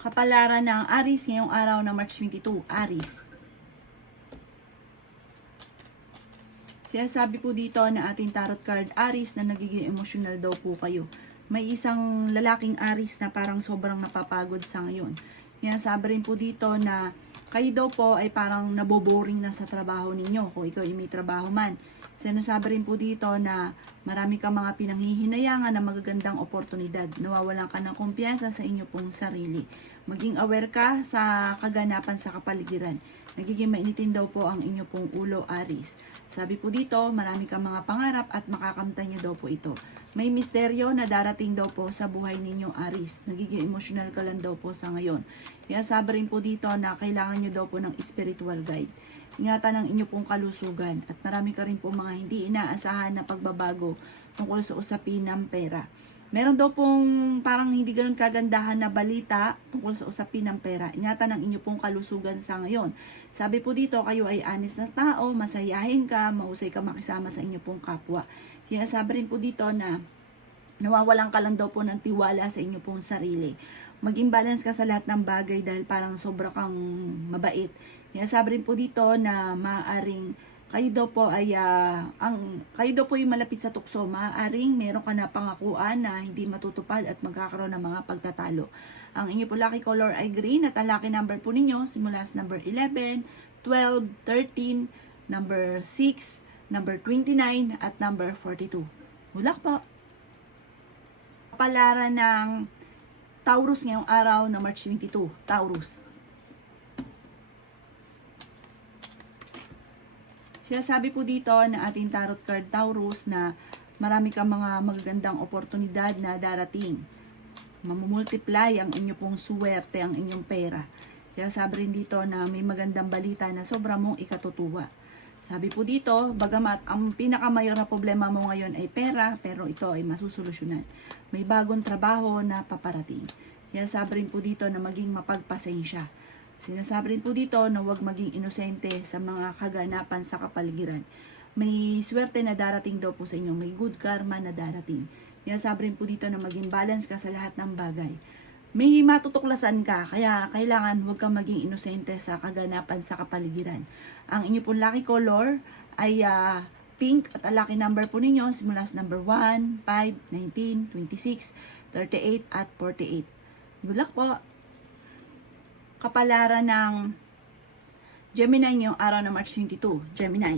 Kapalaran ng Aries ngayong araw ng March 22, Aries. Sinasabi po dito na ating tarot card Aries na nagiging emotional daw po kayo. May isang lalaking Aries na parang sobrang napapagod sa ngayon. Sinasabi rin po dito na kayo daw po ay parang naboboring na sa trabaho ninyo kung ikaw ay may trabaho man. Sinasabi rin po dito na marami kang mga pinanghihinayangan na magagandang oportunidad. Nawawalan ka ng kumpiyansa sa inyo pong sarili. Maging aware ka sa kaganapan sa kapaligiran. Nagiging mainitin daw po ang inyo pong ulo, Aries. Sabi po dito, marami kang mga pangarap at makakamtan niyo daw po ito. May misteryo na darating daw po sa buhay ninyo, Aries. Nagiging emotional ka lang daw po sa ngayon. Sabi rin po dito na kailangan niyo daw po ng spiritual guide. Ingatan ang inyo pong kalusugan at marami ka rin po mga hindi inaasahan na pagbabago tungkol sa usapin ng pera. Meron daw pong parang hindi ganoon kagandahan na balita tungkol sa usapin ng pera. Ingatan ang inyo pong kalusugan sa ngayon. Sabi po dito, kayo ay honest na tao, masayahin ka, mahusay ka makisama sa inyo pong kapwa. Sabi rin po dito na nawawalan ka lang daw po ng tiwala sa inyo pong sarili. Maging balance ka sa lahat ng bagay dahil parang sobra kang mabait. Sabi rin po dito na maaaring kayo daw po ay kayo daw po yung malapit sa tukso. Maaaring meron ka na pangakuan na hindi matutupad at magkakaroon ng mga pagtatalo. Ang inyo po lucky color ay green at ang lucky number po ninyo simula sa number 11, 12, 13, number 6, number 29 at number 42. Good luck po! Kapalaran ng Taurus ngayong araw na March 22, Taurus. Sinasabi po dito na ating tarot card Taurus na marami kang mga magagandang oportunidad na darating. Mamumultiply ang inyo pong suwerte, ang inyong pera. Sinasabi rin dito na may magandang balita na sobra mong ikatutuwa. Sabi po dito, bagamat ang pinakamayor na problema mo ngayon ay pera, pero ito ay masusolusyonan. May bagong trabaho na paparating. Sinasabi rin po dito na maging mapagpasensya. Sinasabi rin po dito na huwag maging inosente sa mga kaganapan sa kapaligiran. May swerte na darating daw po sa inyo. May good karma na darating. Sinasabi rin po dito na maging balance ka sa lahat ng bagay. May matutuklasan ka, kaya kailangan huwag kang maging inosente sa kaganapan sa kapaligiran. Ang inyo pong lucky color ay pink at ang lucky number po ninyo simula sa number 1, 5, 19, 26, 38 at 48. Good luck po! Kapalaran ng Gemini ngayong araw ng March 22, Gemini.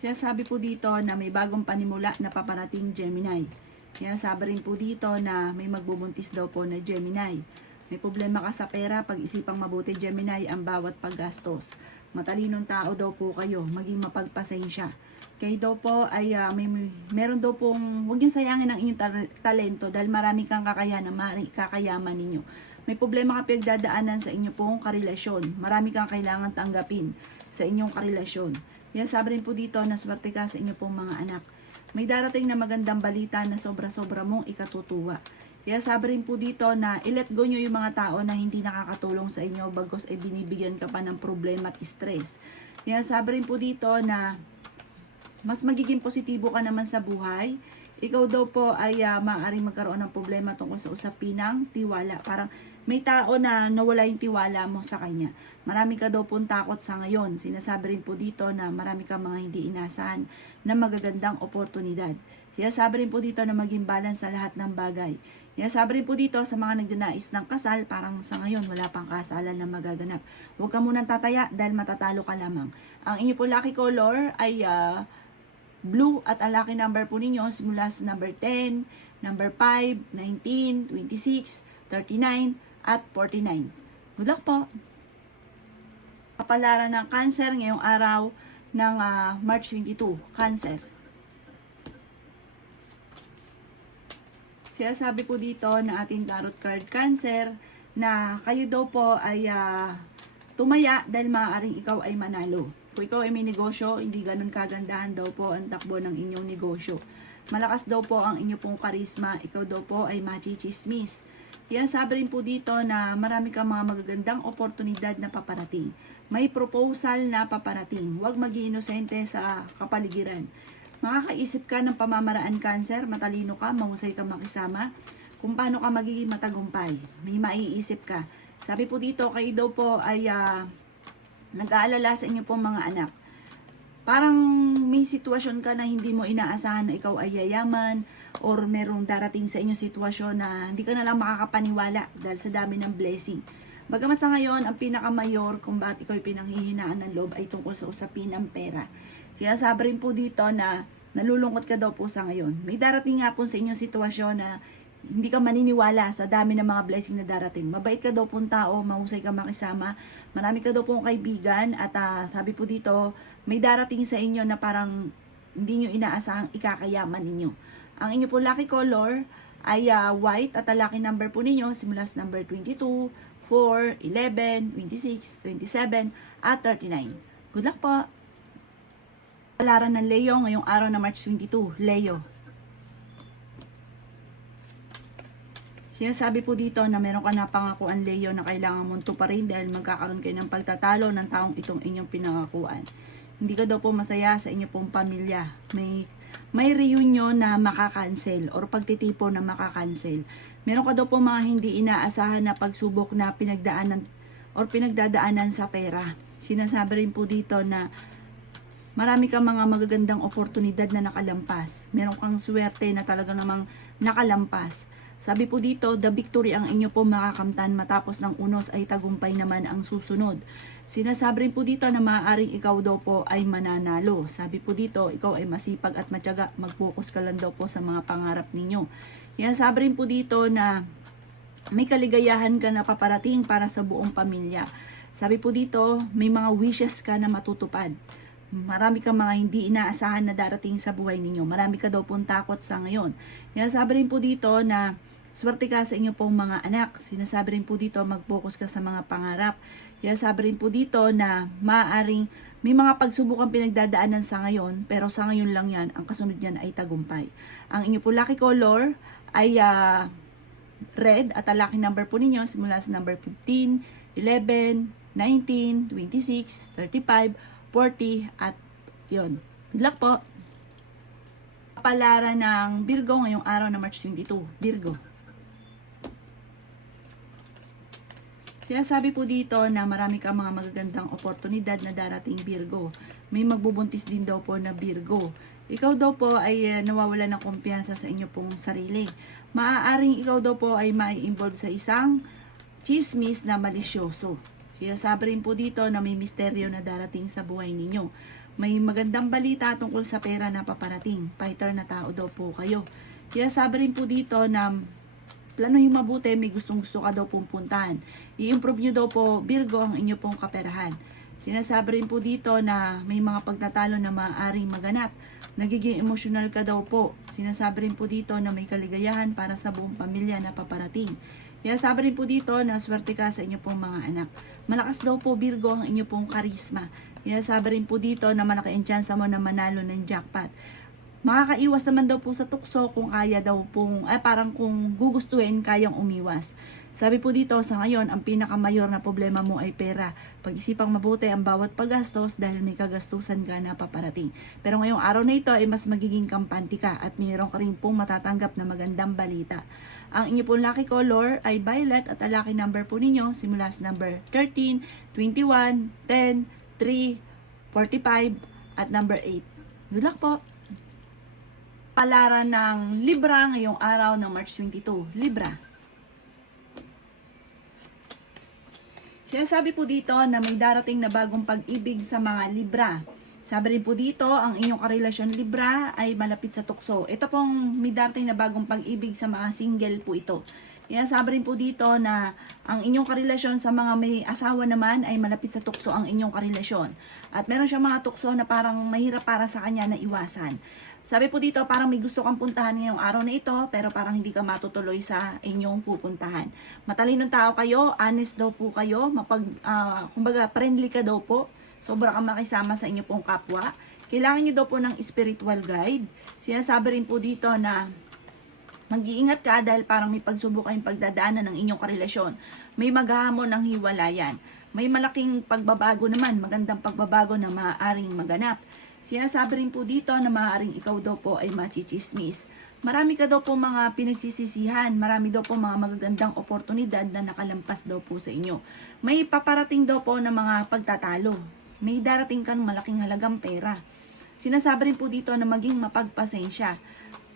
Sinasabi po dito na may bagong panimula na paparating, Gemini. Sinasabi rin po dito na may magbubuntis daw po na Gemini. May problema ka sa pera, pag-isipang mabuti, Gemini, ang bawat paggastos. Matalinong tao daw po kayo, maging mapagpasensya. Kayo daw po ay meron daw pong, huwag yung sayangin ang inyong talento dahil marami kang kakayanan, kakayaman ninyo. May problema ka pinagdadaanan sa inyo pong karelasyon. Marami kang kailangan tanggapin sa inyong karelasyon. Sabi rin po dito na swerte ka sa inyo pong mga anak. May darating na magandang balita na sobra-sobra mong ikatutuwa. Sabi rin po dito na i-let go nyo yung mga tao na hindi nakakatulong sa inyo bagos ay binibigyan ka pa ng problema at stress. Sabi rin po dito na mas magiging positibo ka naman sa buhay. Ikaw daw po ay maaaring magkaroon ng problema tungkol sa usapin ng tiwala. Parang may tao na nawala yung tiwala mo sa kanya. Marami ka daw pong takot sa ngayon. Sinasabi rin po dito na marami kang mga hindi inasahan na magagandang oportunidad. Sinasabi rin po dito na maging balance sa lahat ng bagay. Sinasabi rin po dito sa mga nagnanais ng kasal, parang sa ngayon wala pang kasalan na magaganap. Huwag ka munang tataya dahil matatalo ka lamang. Ang inyo po lucky color ay blue at ang lucky number po ninyo simula sa number 10, number 5, 19, 26, 39 at 49. Good luck po! Kapalaran ng Cancer ngayong araw ng March 22, Cancer. Sinasabi po dito na ating tarot card Cancer na kayo daw po ay tumaya dahil maaaring ikaw ay manalo. Kung ikaw ay may negosyo, hindi ganun kagandahan daw po ang takbo ng inyong negosyo. Malakas daw po ang inyong pong karisma, ikaw daw po ay machichismis. Sabi rin po dito na marami kang mga magagandang oportunidad na paparating. May proposal na paparating. Huwag maging inosente sa kapaligiran. Makakaisip ka ng pamamaraan, Cancer, matalino ka, mahusay ka makisama. kung paano ka magiging matagumpay. May maiisip ka. Sabi po dito, kayo daw po ay nag-aalala sa inyo pong mga anak. Parang may sitwasyon ka na hindi mo inaasahan na ikaw ay yayaman or merong darating sa inyo sitwasyon na hindi ka na lang makakapaniwala dahil sa dami ng blessing. Bagamat sa ngayon, ang pinakamayor kung bakit ikaw ay pinanghihinaan ng loob ay tungkol sa usapin ng pera. Sinasabi rin po dito na nalulungkot ka daw po sa ngayon. May darating nga po sa inyong sitwasyon na hindi ka maniniwala sa dami ng mga blessing na darating. Mabait ka daw pong tao, mahusay ka makisama, marami ka daw pong kaibigan, at sabi po dito, may darating sa inyo na parang hindi nyo inaasahang ikakayaman ninyo. Ang inyo po lucky color ay white, at ang lucky number po ninyo simula sa number 22, 4, 11, 26, 27, at 39. Good luck po! Palaran ng Leo ngayong araw na March 22, Leo. Sinasabi po dito na meron ka na pangakuan, Leo, na kailangan mong tuparin dahil magkakaroon kayo ng pagtatalo ng taong itong inyong pinangakuan. Hindi ka daw po masaya sa inyo pong pamilya. May reunion na makakancel or pagtitipo na makakancel. Meron ka daw po mga hindi inaasahan na pagsubok na pinagdaanan or pinagdadaanan sa pera. Sinasabi rin po dito na marami kang mga magagandang oportunidad na nakalampas. Meron kang swerte na talaga namang nakalampas. Sabi po dito, the victory ang inyo po makakamtan matapos ng unos ay tagumpay naman ang susunod. Sinasabi rin po dito na maaaring ikaw daw po ay mananalo. Sabi po dito, ikaw ay masipag at matyaga. Mag-focus ka lang daw po sa mga pangarap ninyo. Sinasabi rin po dito na may kaligayahan ka na paparating para sa buong pamilya. Sabi po dito, may mga wishes ka na matutupad. Marami kang mga hindi inaasahan na darating sa buhay ninyo. Marami ka daw pong takot sa ngayon. Sinasabi rin po dito na swerte ka sa inyo pong mga anak. Sinasabi rin po dito mag-focus ka sa mga pangarap. Sinasabi rin po dito na maaaring may mga pagsubukang pinagdadaanan sa ngayon, pero sa ngayon lang yan, ang kasunod niyan ay tagumpay. Ang inyo po lucky color ay red, at ang lucky number po ninyo simula sa number 15, 11, 19, 26, 35, 40, at yun. Good luck po! Palaran ng Virgo ngayong araw na March 22. Virgo. Sinasabi po dito na marami kang mga magagandang oportunidad na darating, Virgo. May magbubuntis din daw po na Virgo. Ikaw daw po ay nawawala ng kumpiyansa sa inyo pong sarili. Maaaring ikaw daw po ay mai-involve sa isang chismis na malisyoso. Sinasabi rin po dito na may misteryo na darating sa buhay ninyo. May magandang balita tungkol sa pera na paparating. Fighter na tao daw po kayo. Sinasabi rin po dito na planuhin mabuti, may gustong-gusto ka daw pong puntahan. I-improve nyo daw po, Virgo, ang inyo pong kaperahan. Sinasabi rin po dito na may mga pagtatalo na maaaring maganap. Nagiging emosyonal ka daw po. Sinasabi rin po dito na may kaligayahan para sa buong pamilya na paparating. Sinasabi rin po dito na swerte ka sa inyo pong mga anak. Malakas daw po, Virgo, ang inyo pong karisma. Sinasabi rin po dito na malaki ang tsansa mo na manalo ng jackpot. Makakaiwas naman daw po sa tukso kung kaya daw pong, parang kung gugustuhin, kayang umiwas. Sabi po dito, sa ngayon, ang pinakamayor na problema mo ay pera. Pag-isipang mabuti ang bawat paggastos dahil may kagastusan ka na paparating. Pero ngayong araw na ito ay mas magiging kampante ka at mayroon ka rin pong matatanggap na magandang balita. Ang inyo pong lucky color ay violet, at ang lucky number po ninyo simula sa number 13, 21, 10, 3, 45, at number 8. Good luck po! Palaran ng Libra ngayong araw ng March 22. Libra. Sinasabi po dito na may darating na bagong pag-ibig sa mga Libra. Sabi rin po dito, ang inyong karelasyon Libra ay malapit sa tukso. Ito pong may darating na bagong pag-ibig sa mga single po ito. Sabi rin po dito na ang inyong karelasyon sa mga may asawa naman ay malapit sa tukso ang inyong karelasyon. At meron siyang mga tukso na parang mahirap para sa kanya na iwasan. Sabi po dito, parang may gusto kang puntahan ngayong araw na ito, pero parang hindi ka matutuloy sa inyong pupuntahan. Matalinong tao kayo, honest daw po kayo, kumbaga friendly ka daw po, sobra kang makisama sa inyo pong kapwa. Kailangan nyo daw po ng spiritual guide. Sinasabi rin po dito na mag-iingat ka dahil parang may pagsubok kayong pagdadaanan ng inyong karelasyon. May maghahamon ng hiwalayan. May malaking pagbabago naman, magandang pagbabago na maaaring maganap. Sinasabi rin po dito na maaaring ikaw daw po ay machichismis. Marami ka daw po mga pinagsisisihan, marami daw po mga magagandang oportunidad na nakalampas daw po sa inyo. May paparating daw po ng mga pagtatalo. May darating kang malaking halagang pera. Sinasabi rin po dito na maging mapagpasensya.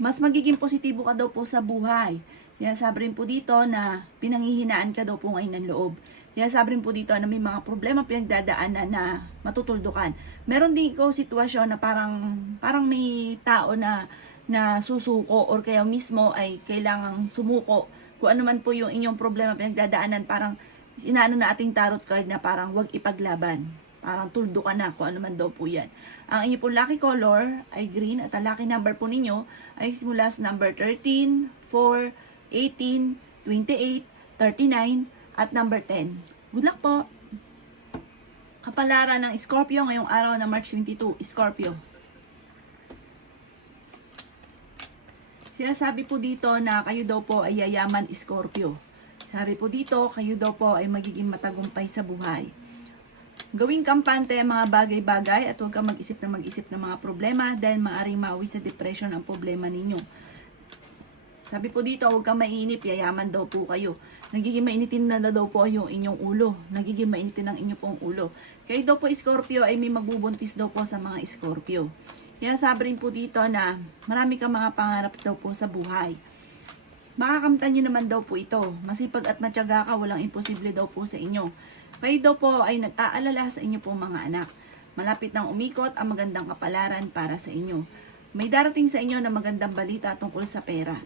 Mas magiging positibo ka daw po sa buhay. Yan sabi rin po dito na pinanghihinaan ka daw po ngayon ng loob. Yan sabi rin po dito na may mga problema pinagdadaanan na matutuldukan. Meron din ikaw sitwasyon na parang may tao na susuko or kaya mismo ay kailangang sumuko. Kung ano man po yung inyong problema pinagdadaanan, parang inaano na ating tarot card na parang wag ipaglaban. Parang tuldo ka na kung ano man daw po yan. Ang inyo po lucky color ay green at ang lucky number po ninyo ay simula sa number 13, 4, 18, 28, 39 at number 10. Good luck po! Kapalaran ng Scorpio ngayong araw na March 22, Scorpio. Sinasabi po dito na kayo daw po ay yayaman, Scorpio. Sabi po dito, kayo daw po ay magiging matagumpay sa buhay. Gawing kampante ang mga bagay-bagay at huwag kang mag-isip ng mga problema dahil maaaring mauwi sa depression ang problema ninyo. Sabi po dito, huwag kang mainip, yayaman daw po kayo. Nagiging mainitin na daw po yung inyong ulo. Nagiging mainitin ang inyong pong ulo. Kayo daw po, Scorpio, ay may magbubuntis daw po sa mga Scorpio. Kaya sabi rin po dito na marami kang mga pangarap daw po sa buhay. Makakamtan nyo naman daw po ito. Masipag at matyaga ka, walang imposible daw po sa inyo. Kayo daw po ay nag-aalala sa inyo pong mga anak. Malapit nang umikot ang magandang kapalaran para sa inyo. May darating sa inyo na magandang balita tungkol sa pera.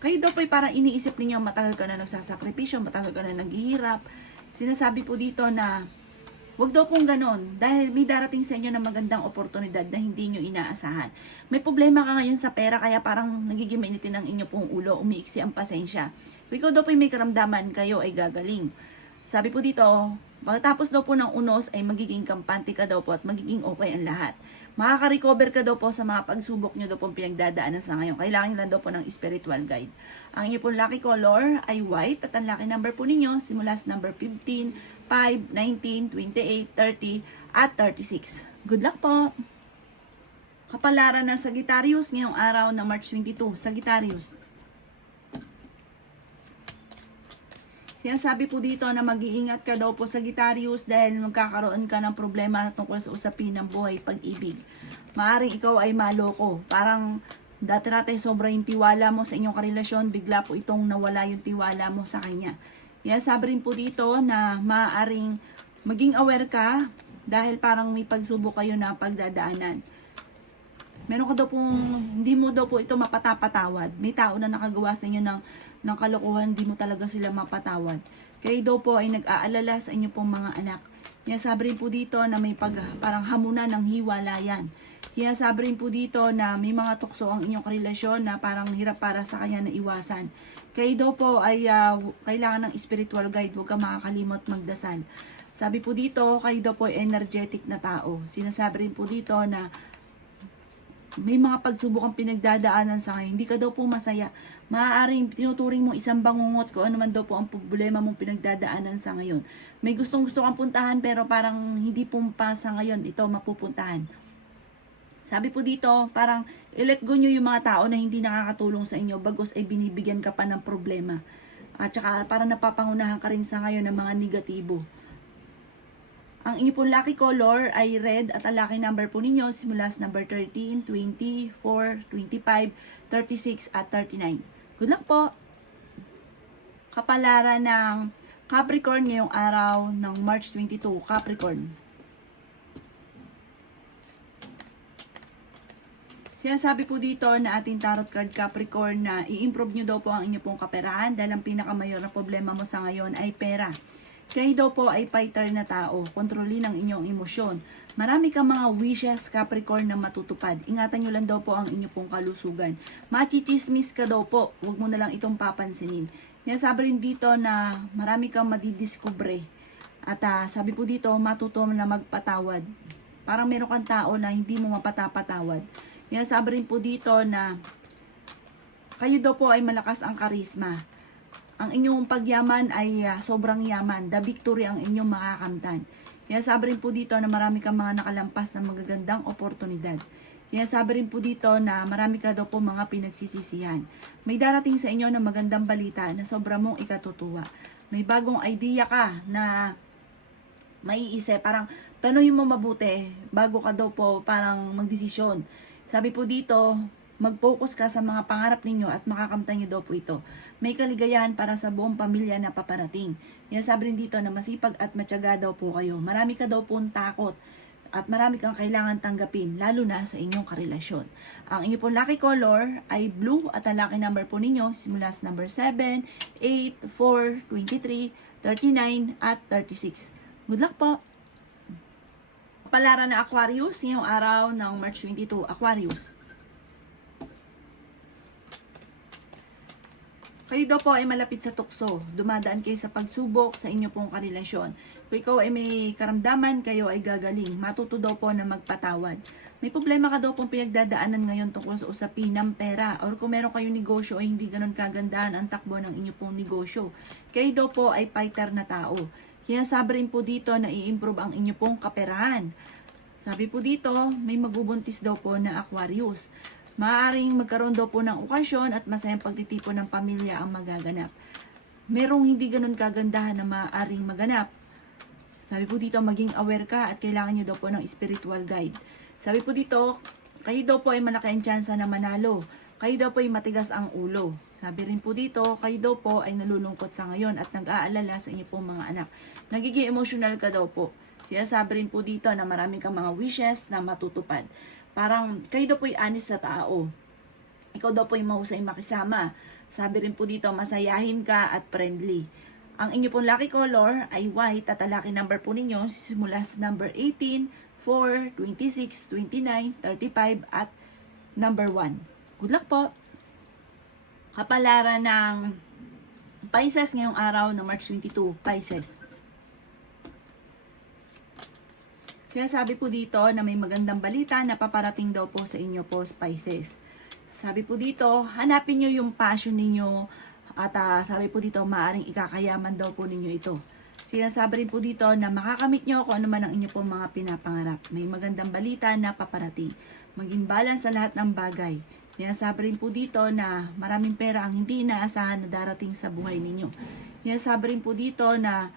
Kayo daw po ay parang iniisip ninyo matagal ka na nagsasakripisyo, matagal ka na naghihirap. Sinasabi po dito na wag daw pong ganon dahil may darating sa inyo na magandang oportunidad na hindi nyo inaasahan. May problema ka ngayon sa pera kaya parang nagiging mainitin ang inyo pong ulo, umiiksi ang pasensya. Kung ikaw daw po may karamdaman, kayo ay gagaling. Sabi po dito, pagkatapos daw po ng unos ay magiging kampante ka daw po at magiging okay ang lahat. Makaka-recover ka daw po sa mga pagsubok nyo daw po pinagdadaanan sa ngayon. Kailangan nyo lang daw po ng spiritual guide. Ang inyo pong lucky color ay white at ang lucky number po ninyo simula sa number 15, 5, 19, 28, 30 at 36. Good luck po! Kapalaran ng Sagittarius ngayong araw na March 22. Sagittarius. Sinasabi po dito na mag-iingat ka daw po Sagittarius dahil magkakaroon ka ng problema tungkol sa usapin ng buhay, pag-ibig. Maaring ikaw ay maloko. Parang dati-dati sobra yung tiwala mo sa inyong karelasyon, bigla po itong nawala yung tiwala mo sa kanya. Yan, sabi rin po dito na maaaring maging aware ka dahil parang may pagsubok kayo na pagdadaanan. Meron ka daw pong, hindi mo daw po ito mapatapatawad. May tao na nakagawa sa inyo ng kalokohan, hindi mo talaga sila mapatawad. Kayo daw po ay nag-aalala sa inyo pong mga anak. Yan, sabi rin po dito na may parang hamunan ng hiwalayan. Kaya sabi rin po dito na may mga tukso ang inyong karelasyon na parang hirap para sa kanya na iwasan. Kayo daw po ay kailangan ng spiritual guide, huwag ka makakalimot magdasal. Sabi po dito, kayo daw po ay energetic na tao. Sinasabi rin po dito na may mga pagsubok ang pinagdadaanan sa ngayon. Hindi ka daw po masaya. Maaaring tinuturing mo isang bangungot ko ano man daw po ang problema mong pinagdadaanan sa ngayon. May gustong-gusto kang puntahan pero parang hindi pumpa sa ngayon ito mapupuntahan. Sabi po dito, parang i-let go nyo yung mga tao na hindi nakakatulong sa inyo bagos ay binibigyan ka pa ng problema. At saka parang napapangunahan ka rin sa ngayon ng mga negatibo. Ang inyo pong lucky color ay red at ang lucky number po ninyo simula sa number 13, 20, 4, 25, 36 at 39. Good luck po! Kapalaran ng Capricorn ngayong araw ng March 22, Capricorn. Sinasabi po dito na ating tarot card Capricorn na i-improve nyo daw po ang inyo pong kaperahan dahil ang pinakamayor na problema mo sa ngayon ay pera. Kayo daw po ay fighter na tao, kontrolin ang inyong emosyon. Marami kang mga wishes Capricorn na matutupad. Ingatan nyo lang daw po ang inyong pong kalusugan. Machichismis ka daw po, huwag mo na lang itong papansinin. Kaya sabi rin dito na marami kang madidiscover. At sabi po dito, matuto na magpatawad. Parang meron kang tao na hindi mo mapatapatawad. Kaya sabi rin po dito na kayo daw po ay malakas ang karisma. Ang inyong pagyaman ay sobrang yaman. The victory ang inyong makakamtan. Kaya sabi rin po dito na marami kang mga nakalampas na magagandang oportunidad. Sabi rin po dito na marami ka daw po mga pinagsisisihan. May darating sa inyo na magandang balita na sobra mong ikatutuwa. May bagong idea ka na maiisip, parang planuhin mo mabuti bago ka daw po parang magdesisyon. Sabi po dito, mag-focus ka sa mga pangarap ninyo at makakamtan niyo daw po ito. May kaligayahan para sa buong pamilya na paparating. Sabi rin dito na masipag at matyaga daw po kayo. Marami ka daw pong takot at marami kang kailangan tanggapin, lalo na sa inyong karelasyon. Ang inyo pong lucky color ay blue at ang lucky number po ninyo simula sa number 7, 8, 4, 23, 39 at 36. Good luck po! Palaran na Aquarius, ngayong araw ng March 22, Aquarius. Kayo daw po ay malapit sa tukso. Dumadaan kayo sa pagsubok sa inyo pong karelasyon. Kung ikaw ay may karamdaman, kayo ay gagaling. Matuto daw po na magpatawad. May problema ka daw pong pinagdadaanan ngayon tungkol sa usapin ng pera. Or kung meron kayong negosyo ay hindi ganun kagandahan ang takbo ng inyo pong negosyo. Kayo daw po ay fighter na tao. Kaya sabi rin po dito na i-improve ang inyo pong kaperahan. Sabi po dito, may magbubuntis daw po na Aquarius. Maaaring magkaroon daw po ng okasyon at masayang pagtitipon ng pamilya ang magaganap. Merong hindi ganun kagandahan na maaaring maganap. Sabi po dito, maging aware ka at kailangan nyo daw po ng spiritual guide. Sabi po dito, kayo daw po ay malaki ang tsansa na manalo. Kayo daw po ay matigas ang ulo. Sabi rin po dito, kayo daw po ay nalulungkot sa ngayon at nag-aalala sa inyo pong mga anak. Nagiging emotional ka daw po. Sabi rin po dito na maraming kang mga wishes na matutupad. Parang kayo daw po ay honest na tao. Ikaw daw po ay mahusay makisama. Sabi rin po dito, masayahin ka at friendly. Ang inyo pong lucky color ay white at ang lucky number po ninyo simula sa number 18, 4, 26, 29, 35 at number 1. Good luck po! Kapalaran ng Pisces ngayong araw ng March 22, Pisces. Sabi po dito na may magandang balita na paparating daw po sa inyo po, Pisces. Sabi po dito, hanapin nyo yung passion ninyo at sabi po dito, maaring ikakayaman daw po ninyo ito. Sinasabi rin po dito na makakamit nyo kung ano man ang inyo pong mga pinapangarap. May magandang balita na paparating. Maging balance sa lahat ng bagay. Sinasabi rin po dito na maraming pera ang hindi inaasahan na darating sa buhay ninyo. Sinasabi rin po dito na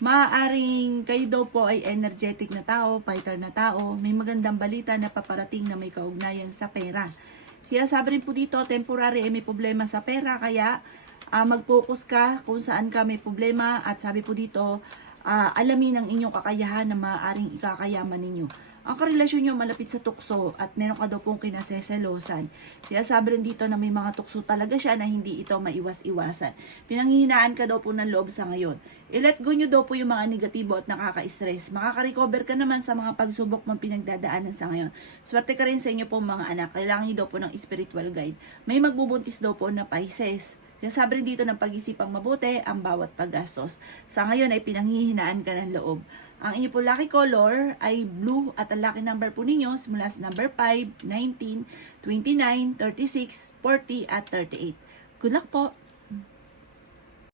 maaaring kayo daw po ay energetic na tao, fighter na tao. May magandang balita na paparating na may kaugnayan sa pera. Sinasabi rin po dito, temporary ay may problema sa pera, kaya mag-focus ka kung saan ka may problema at sabi po dito, alamin ang inyong kakayahan na maaaring ikakayaman ninyo. Ang karelasyon nyo malapit sa tukso at meron ka daw pong kinaseselosan. Sabi rin dito na may mga tukso talaga siya na hindi ito maiwas-iwasan. Pinanghihinaan ka daw po ng loob sa ngayon. I-let go nyo daw po yung mga negatibo at nakaka-stress. Makaka-recover ka naman sa mga pagsubok mong pinagdadaanan sa ngayon. Swerte ka rin sa inyo pong mga anak. Kailangan nyo daw po ng spiritual guide. May magbubuntis daw po na Pisces. Sabi rin dito ng pag-isipang mabuti ang bawat paggastos. Sa ngayon ay pinanghihinaan ka ng loob. Ang inyo po lucky color ay blue at ang lucky number po ninyo simula sa number 5, 19, 29, 36, 40 at 38. Good luck po!